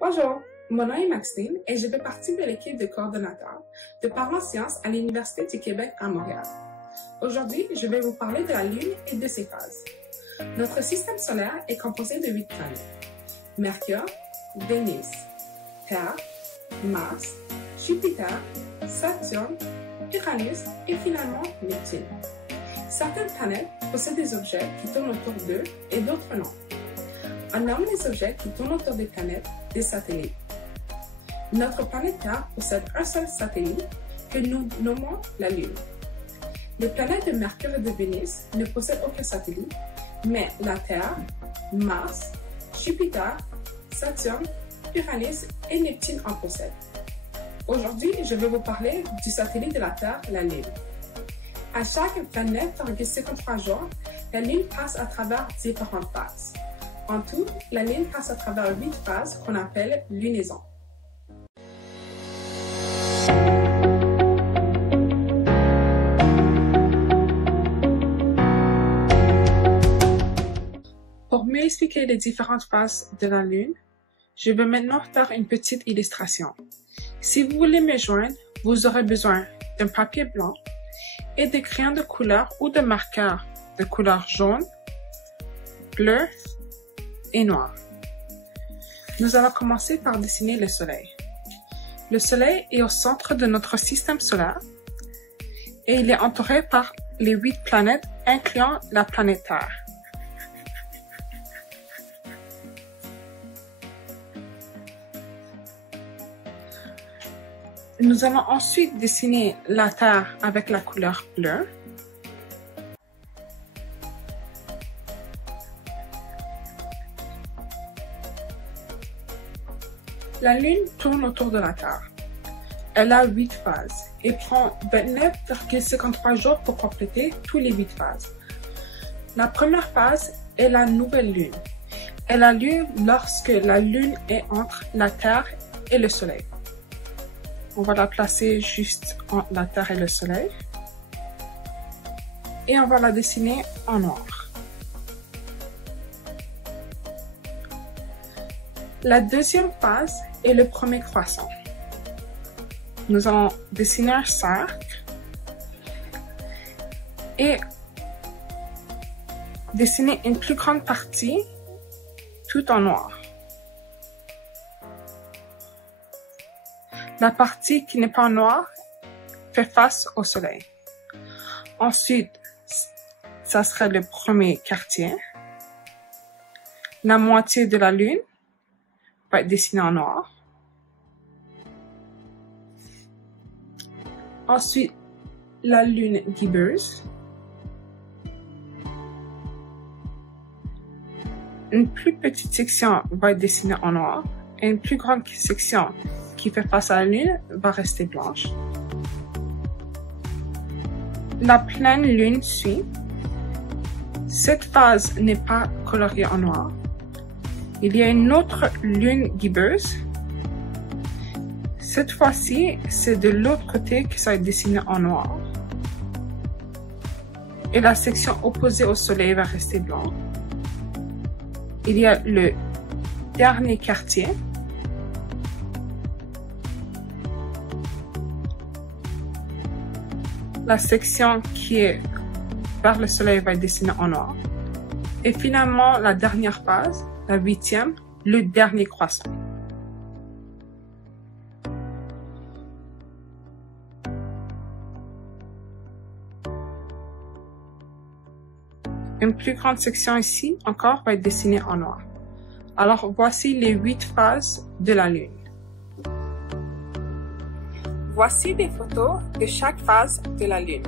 Bonjour, mon nom est Maxime et je fais partie de l'équipe de coordonnateurs de Parlons Sciences à l'Université du Québec à Montréal. Aujourd'hui, je vais vous parler de la Lune et de ses phases. Notre système solaire est composé de 8 planètes. Mercure, Vénus, Terre, Mars, Jupiter, Saturne, Uranus et finalement Neptune. Certaines planètes possèdent des objets qui tournent autour d'eux et d'autres non. On nomme les objets qui tournent autour des planètes des satellites. Notre planète Terre possède un seul satellite que nous nommons la Lune. Les planètes de Mercure et de Vénus ne possèdent aucun satellite, mais la Terre, Mars, Jupiter, Saturne, Uranus et Neptune en possèdent. Aujourd'hui, je vais vous parler du satellite de la Terre, la Lune. À chaque 29,53 jours, la Lune passe à travers différentes phases. En tout, la Lune passe à travers 8 phases qu'on appelle lunaisons. Pour mieux expliquer les différentes phases de la Lune, je vais maintenant faire une petite illustration. Si vous voulez me joindre, vous aurez besoin d'un papier blanc et de crayons de couleur ou de marqueurs de couleur jaune, bleu et noir. Nous allons commencer par dessiner le Soleil. Le Soleil est au centre de notre système solaire et il est entouré par les 8 planètes incluant la planète Terre. Nous allons ensuite dessiner la Terre avec la couleur bleue. La Lune tourne autour de la Terre. Elle a 8 phases et prend 29,53 jours pour compléter tous les 8 phases. La première phase est la nouvelle Lune. Elle a lieu lorsque la Lune est entre la Terre et le Soleil. On va la placer juste entre la Terre et le Soleil. Et on va la dessiner en noir. La deuxième phase est le premier croissant. Nous allons dessiner un cercle et dessiner une plus grande partie tout en noir. La partie qui n'est pas noire fait face au Soleil. Ensuite, ça serait le premier quartier. La moitié de la Lune va être dessinée en noir. Ensuite, la Lune gibbeuse. Une plus petite section va être dessinée en noir et une plus grande section qui fait face à la Lune va rester blanche. La pleine Lune suit. Cette phase n'est pas coloriée en noir. Il y a une autre Lune gibbeuse. Cette fois-ci, c'est de l'autre côté que ça va être dessiné en noir. Et la section opposée au Soleil va rester blanc. Il y a le dernier quartier. La section qui est vers le Soleil va être dessinée en noir. Et finalement, la dernière phase, la 8e, le dernier croissant. Une plus grande section ici, encore, va être dessinée en noir. Alors, voici les 8 phases de la Lune. Voici des photos de chaque phase de la Lune.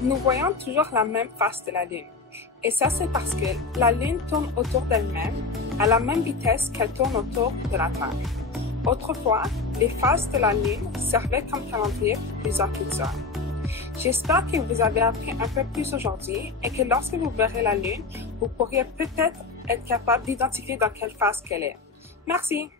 Nous voyons toujours la même face de la Lune. Et ça, c'est parce que la Lune tourne autour d'elle-même à la même vitesse qu'elle tourne autour de la Terre. Autrefois, les phases de la Lune servaient comme calendrier pour plusieurs cultures. J'espère que vous avez appris un peu plus aujourd'hui et que lorsque vous verrez la Lune, vous pourriez peut-être être capable d'identifier dans quelle phase qu'elle est. Merci!